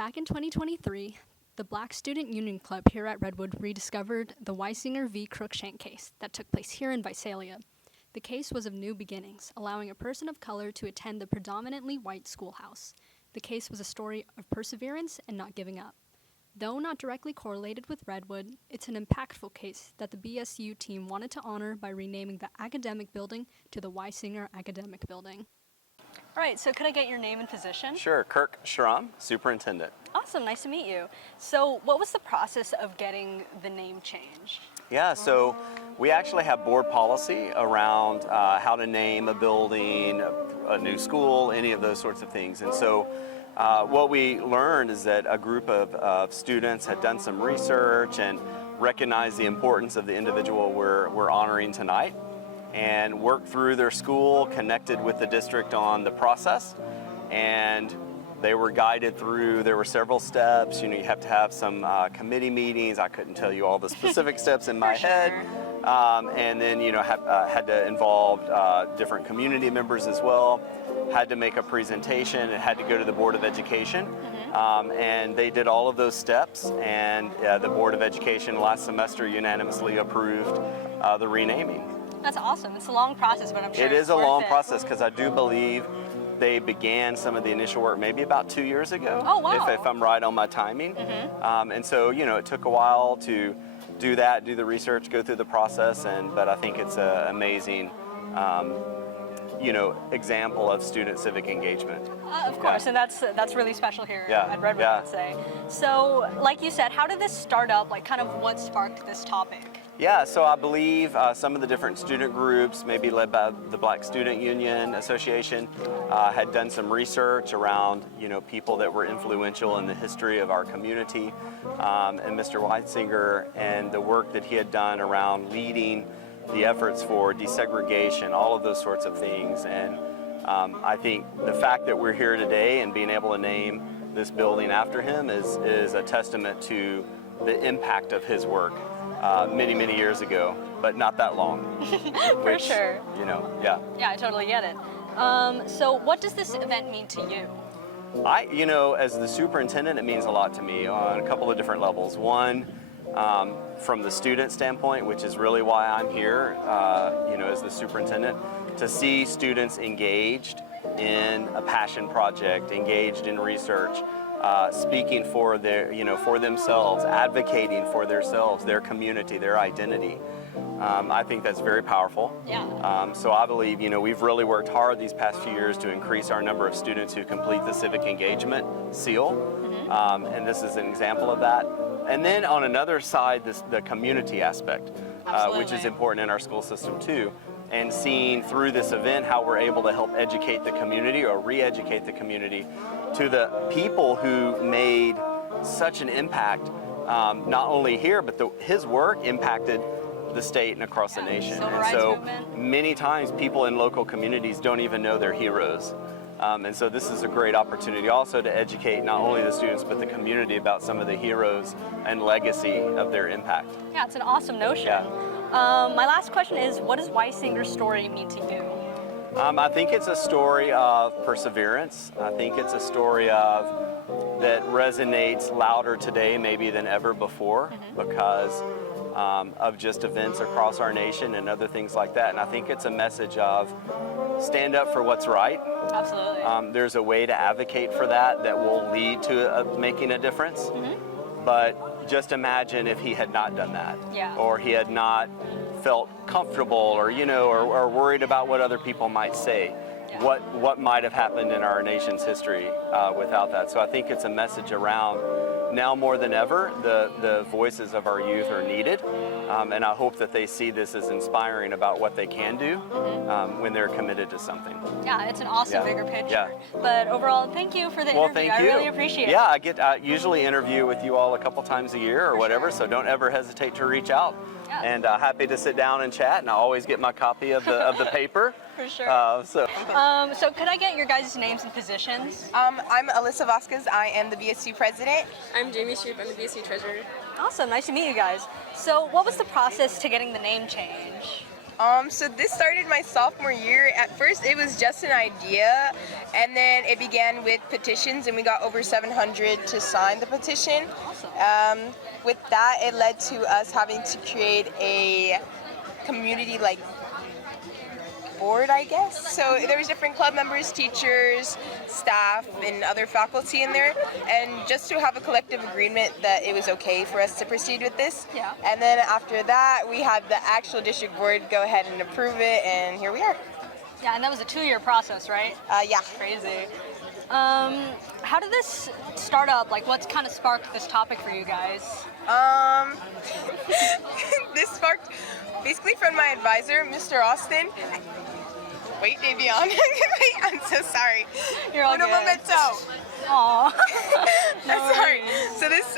Back in 2023, the Black Student Union Club here at Redwood rediscovered the Wysinger v. Cruikshank case that took place here in Visalia. The case was of new beginnings, allowing a person of color to attend the predominantly white schoolhouse. The case was a story of perseverance and not giving up. Though not directly correlated with Redwood, it's an impactful case that the BSU team wanted to honor by renaming the academic building to the Wysinger Academic Building. All right, so could I get your name and position? Sure, Kirk Schramm, Superintendent. Awesome, nice to meet you. So what was the process of getting the name changed? Yeah, so we actually have board policy around how to name a building, a new school, any of those sorts of things. And so what we learned is that a group of students had done some research and recognized the importance of the individual we're honoring tonight, and worked through their school, connected with the district on the process, and they were guided through. There were several steps. You have to have some committee meetings. I couldn't tell you all the specific steps in my head. And then, had to involve different community members as well. Had to make a presentation. It had to go to the Board of Education. And they did all of those steps. And the Board of Education last semester unanimously approved the renaming. That's awesome. It's a long process, but I'm sure it is a long process, because I do believe they began some of the initial work maybe about 2 years ago. Oh, wow. If I'm right on my timing. And so, it took a while to do that, do the research, go through the process, but I think it's an amazing, example of student civic engagement. Of course, and that's really special here at Redwood, Yeah. I'd say. So, like you said, how did this start up? Like, kind of what sparked this topic? Yeah, so I believe some of the different student groups, maybe led by the Black Student Union Association, had done some research around, people that were influential in the history of our community, and Mr. Wysinger and the work that he had done around leading the efforts for desegregation, all of those sorts of things. And I think the fact that we're here today and being able to name this building after him is a testament to the impact of his work. Many, many years ago, but not that long. For sure. Yeah. Yeah, I totally get it. So what does this event mean to you? As the superintendent, it means a lot to me on a couple of different levels. One, from the student standpoint, which is really why I'm here, as the superintendent, to see students engaged in a passion project, engaged in research, speaking for for themselves, advocating for themselves, their community, their identity. I think that's very powerful. Yeah. So I believe, we've really worked hard these past few years to increase our number of students who complete the civic engagement seal, and this is an example of that. And then on another side, the community aspect, which is important in our school system too. And seeing through this event how we're able to help educate the community or re-educate the community to the people who made such an impact, not only here, but his work impacted the state and across the nation. And so many times people in local communities don't even know their heroes. And so this is a great opportunity also to educate not only the students but the community about some of the heroes and legacy of their impact. Yeah, it's an awesome notion. Yeah. My last question is, what does Wysinger's story mean to you? I think it's a story of perseverance. I think it's a story that resonates louder today maybe than ever before because of just events across our nation and other things like that. And I think it's a message of stand up for what's right. Absolutely. There's a way to advocate for that will lead to making a difference. But just imagine if he had not done that, or he had not felt comfortable, or or worried about what other people might say. What might have happened in our nation's history without that? So I think it's a message around now more than ever the voices of our youth are needed, and I hope that they see this as inspiring about what they can do when they're committed to something. Yeah, it's an awesome bigger picture. Yeah. But overall, thank you for the interview. Thank you. I really appreciate it. Yeah, I usually interview with you all a couple times a year or whatever, so don't ever hesitate to reach out. Yeah. And happy to sit down and chat, and I always get my copy of the paper. For sure. So could I get your guys' names and positions? I'm Alyssa Vasquez. I am the BSU president. I'm Jamie Shoup. I'm the BSU treasurer. Awesome. Nice to meet you guys. So what was the process to getting the name change? So this started my sophomore year. At first, it was just an idea, and then it began with petitions, and we got over 700 to sign the petition. With that, it led to us having to create a community board, I guess. So there was different club members, teachers, staff, and other faculty in there, and just to have a collective agreement that it was okay for us to proceed with this. Yeah. And then after that, we had the actual district board go ahead and approve it, and here we are. Yeah, and that was a 2-year process, right? Yeah. Crazy. How did this start up? Like, what's kind of sparked this topic for you guys? This sparked basically from my advisor, Mr. Austin. Wait, Davion. Wait, I'm so sorry. You're all Uno good. momento. Aw. I'm sorry. So this,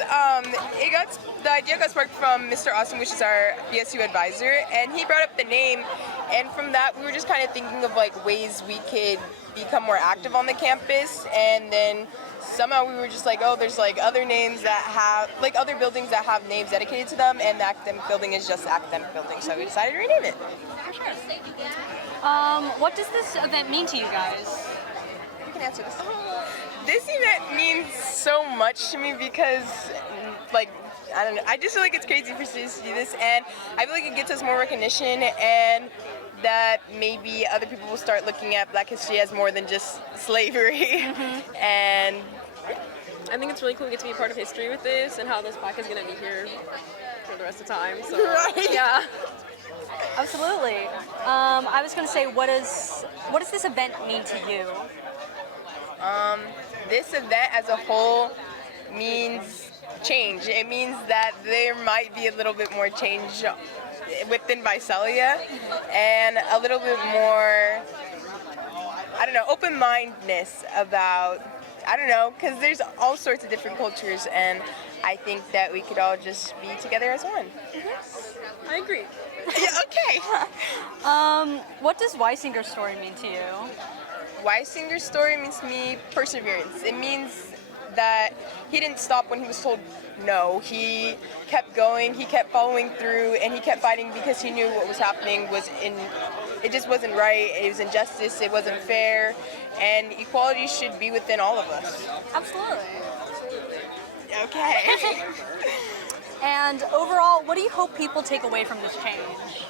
the idea got sparked from Mr. Austin, which is our BSU advisor, and he brought up the name. And from that, we were just kind of thinking of ways we could become more active on the campus. And then somehow we were just there's other names that have other buildings that have names dedicated to them, and the academic building is just the academic building. So we decided to rename it. For sure. What does this event mean to you guys? You can answer this. This event means so much to me because, I don't know, I just feel like it's crazy for students to do this, and I feel like it gets us more recognition, and that maybe other people will start looking at Black history as more than just slavery. And I think it's really cool to get to be a part of history with this, and how this plaque is going to be here for the rest of the time. So, Right. Yeah. Absolutely. I was going to say, what does this event mean to you? This event as a whole means change. It means that there might be a little bit more change within Visalia, and a little bit more, open-mindedness about, because there's all sorts of different cultures, and I think that we could all just be together as one. I agree. Yeah, okay. What does Wysinger's story mean to you? Wysinger's story means to me perseverance. It means that he didn't stop when he was told no. He kept going, he kept following through, and he kept fighting because he knew what was happening it just wasn't right, it was injustice, it wasn't fair, and equality should be within all of us. Absolutely. Okay. And overall, what do you hope people take away from this change?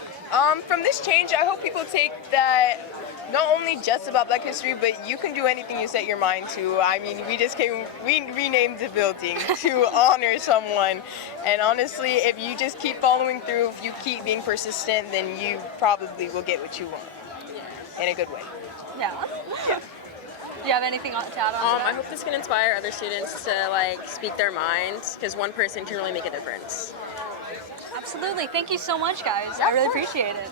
From this change, I hope people take that not only just about Black history, but you can do anything you set your mind to. I mean, we renamed the building to honor someone. And honestly, if you just keep following through, if you keep being persistent, then you probably will get what you want. In a good way. Yeah. Do you have anything to add on to I that? hope this can inspire other students to speak their minds, because one person can really make a difference. Absolutely. Thank you so much, guys. I really appreciate it.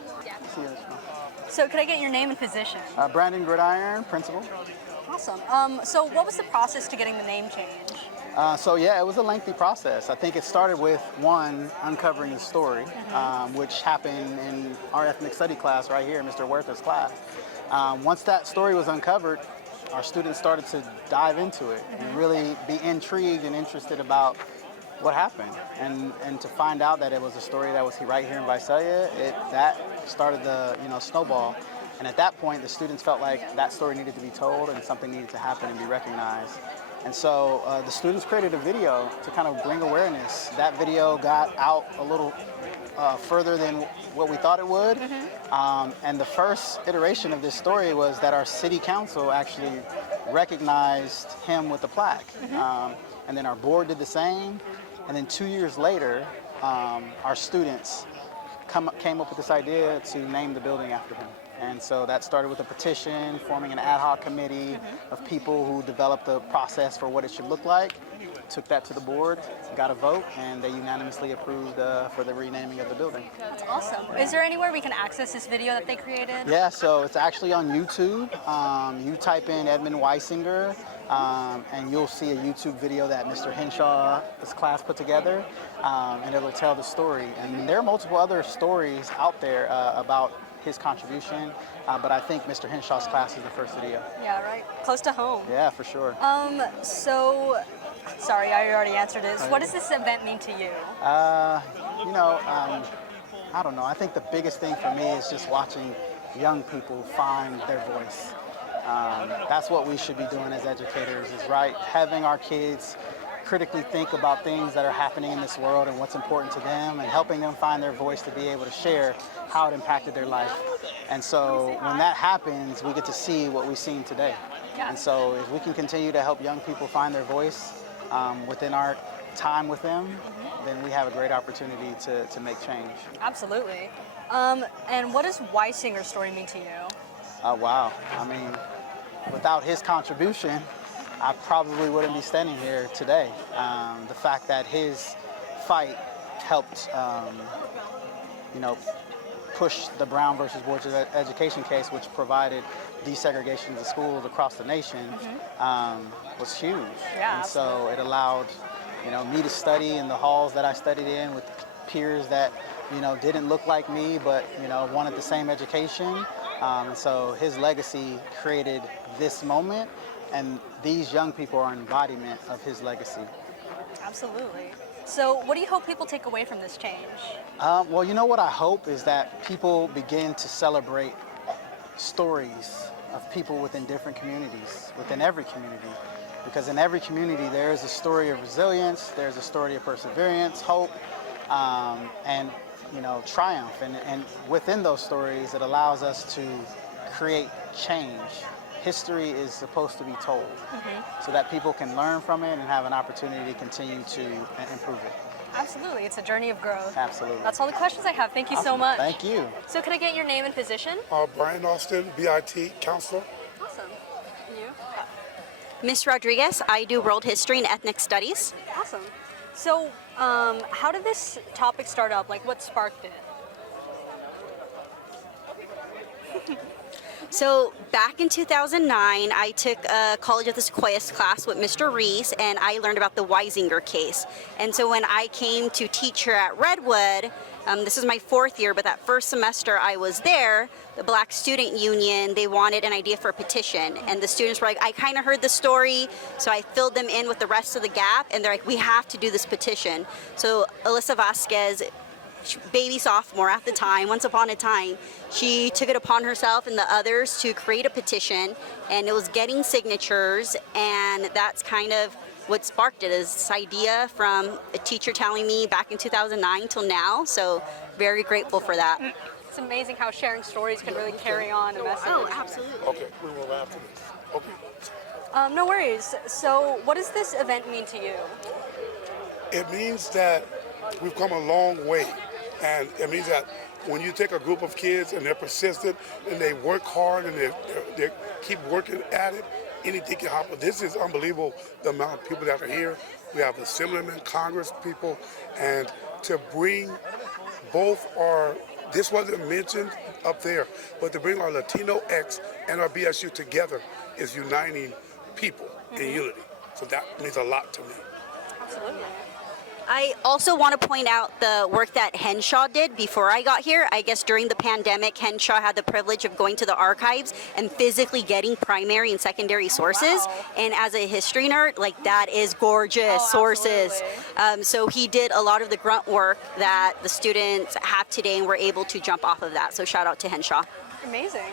So could I get your name and position? Brandon Gridiron, principal. Awesome. So what was the process to getting the name change? It was a lengthy process. I think it started with uncovering the story, which happened in our ethnic study class right here, Mr. Huerta's class. Once that story was uncovered, our students started to dive into it and really be intrigued and interested about what happened, and to find out that it was a story that was right here in Visalia, that started the snowball. And at that point, the students felt like that story needed to be told and something needed to happen and be recognized. And so the students created a video to kind of bring awareness. That video got out a little further than what we thought it would. And the first iteration of this story was that our city council actually recognized him with the plaque. And then our board did the same. And then 2 years later, our students came up with this idea to name the building after him. And so that started with a petition, forming an ad hoc committee of people who developed a process for what it should look like. Took that to the board, got a vote, and they unanimously approved for the renaming of the building. That's awesome. Is there anywhere we can access this video that they created? Yeah, so it's actually on YouTube. You type in Edmond Wysinger, and you'll see a YouTube video that Mr. Henshaw's class put together, and it'll tell the story. And there are multiple other stories out there about his contribution, but I think Mr. Henshaw's class is the first video. Yeah, right. Close to home. Yeah, for sure. Sorry, I already answered this. What does this event mean to you? I don't know. I think the biggest thing for me is just watching young people find their voice. That's what we should be doing as educators, is right, having our kids critically think about things that are happening in this world and what's important to them, and helping them find their voice to be able to share how it impacted their life. And so when that happens, we get to see what we've seen today. And so if we can continue to help young people find their voice within our time with them, then we have a great opportunity to make change. Absolutely. And what does Wysinger's story mean to you? Wow. I mean, without his contribution, I probably wouldn't be standing here today. The fact that his fight helped, push the Brown versus Board of Education case, which provided desegregation of schools across the nation, was huge. Yeah, and so it allowed, me to study in the halls that I studied in with peers that, didn't look like me, but, wanted the same education. And so his legacy created this moment, and these young people are an embodiment of his legacy. Absolutely. So what do you hope people take away from this change? Well, what I hope is that people begin to celebrate stories of people within different communities, within every community. Because in every community, there is a story of resilience, there's a story of perseverance, hope, and triumph. And within those stories, it allows us to create change. History is supposed to be told so that people can learn from it and have an opportunity to continue to improve it. Absolutely. It's a journey of growth. Absolutely. That's all the questions I have. Thank you so much. Thank you. So can I get your name and position? Brian Austin, BIT counselor. Awesome. And you? Miss Rodriguez, I do World History and Ethnic Studies. Awesome. So how did this topic start up? Like, what sparked it? So back in 2009, I took a College of the Sequoias class with Mr. Reese, and I learned about the Wysinger case. And so when I came to teach here at Redwood, this is my 4th year, but that first semester I was there, the Black Student Union, they wanted an idea for a petition. And the students were like, I kind of heard the story, so I filled them in with the rest of the gap, and they're like, we have to do this petition. So Alyssa Vasquez, baby sophomore at the time, once upon a time, she took it upon herself and the others to create a petition, and it was getting signatures, and that's kind of what sparked it, is this idea from a teacher telling me back in 2009 till now, so very grateful for that. It's amazing how sharing stories can really carry on a message. Oh, absolutely. Okay, we will after this. Okay. No worries. So what does this event mean to you? It means that we've come a long way. And it means that when you take a group of kids and they're persistent and they work hard and they keep working at it, anything can happen. This is unbelievable, the amount of people that are here. We have assemblymen, Congress people, and to bring both our, this wasn't mentioned up there, but to bring our Latino X and our BSU together is uniting people in unity. So that means a lot to me. Absolutely. I also want to point out the work that Henshaw did before I got here. I guess during the pandemic, Henshaw had the privilege of going to the archives and physically getting primary and secondary sources. Wow. And as a history nerd, like, that is gorgeous sources. So he did a lot of the grunt work that the students have today, and were able to jump off of that. So shout out to Henshaw. Amazing.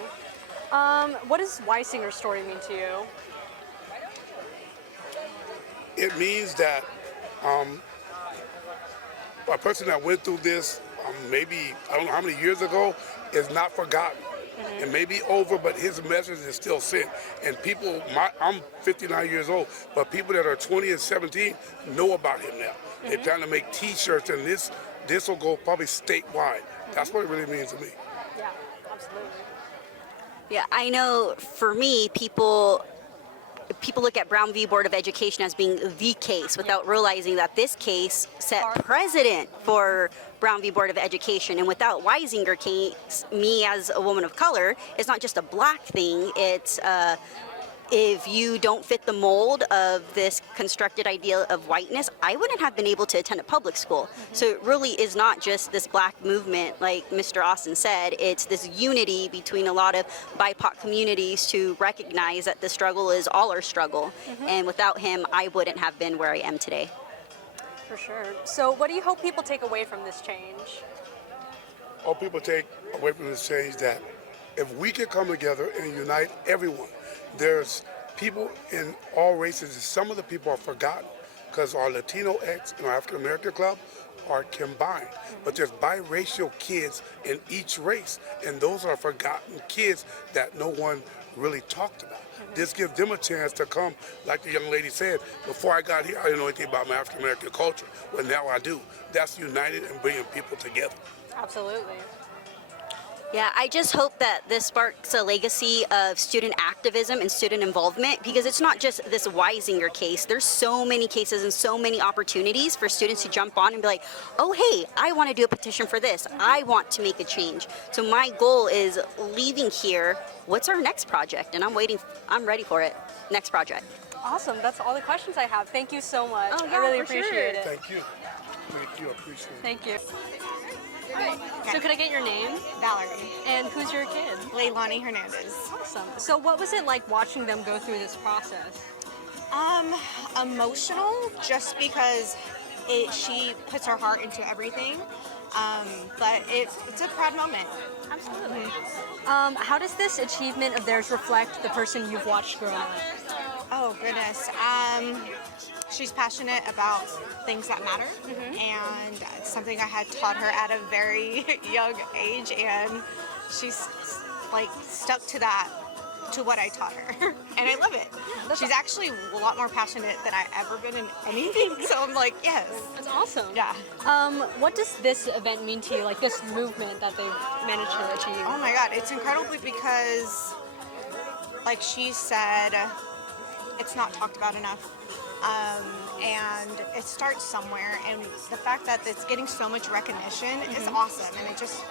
What does Wysinger's story mean to you? It means that a person that went through this maybe, I don't know how many years ago, is not forgotten. It may be over, but his message is still sent. And people, I'm 59 years old, but people that are 20 and 17 know about him now. They're trying to make T-shirts, and this will go probably statewide. That's what it really means to me. Yeah, absolutely. Yeah, I know for me, people look at Brown v. Board of Education as being the case without realizing that this case set precedent for Brown v. Board of Education. And without Wysinger case, me as a woman of color, it's not just a black thing, it's if you don't fit the mold of this constructed idea of whiteness, I wouldn't have been able to attend a public school. So it really is not just this black movement, like Mr. Austin said, it's this unity between a lot of BIPOC communities to recognize that the struggle is all our struggle. And without him, I wouldn't have been where I am today. For sure. So what do you hope people take away from this change? all people take away from this change that if we can come together and unite everyone, there's people in all races. Some of the people are forgotten because our Latino X and our African American club are combined. But there's biracial kids in each race, and those are forgotten kids that no one really talked about. This gives them a chance to come, like the young lady said, before I got here, I didn't know anything about my African American culture. Well, now I do. That's united and bringing people together. Absolutely. Yeah, I just hope that this sparks a legacy of student activism and student involvement, because it's not just this Wysinger case. There's so many cases and so many opportunities for students to jump on and be like, oh, hey, I want to do a petition for this. I want to make a change. So my goal is leaving here, what's our next project? And I'm ready for it. Next project. Awesome. That's all the questions I have. Thank you so much. Oh, yeah, I really for sure. appreciate it. Thank you. Thank you. I appreciate it. Thank you. So could I get your name? Valerie. And who's your kid? Leilani Hernandez. Awesome. So what was it like watching them go through this process? Emotional, just because she puts her heart into everything. But it's a proud moment. Absolutely. How does this achievement of theirs reflect the person you've watched grow up? Oh goodness. She's passionate about things that matter, and it's something I had taught her at a very young age, and she's like stuck to that, to what I taught her, and I love it. She's actually a lot more passionate than I've ever been in anything, so I'm like, yes. That's awesome. Yeah. What does this event mean to you, like this movement that they've managed to achieve? Oh my God, it's incredible because, like she said, it's not talked about enough. And it starts somewhere, and the fact that it's getting so much recognition is awesome, and it just,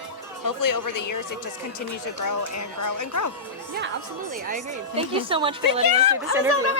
hopefully over the years, it just continues to grow and grow and grow. Yeah, absolutely. I agree. Thank you so much for letting us do this interview.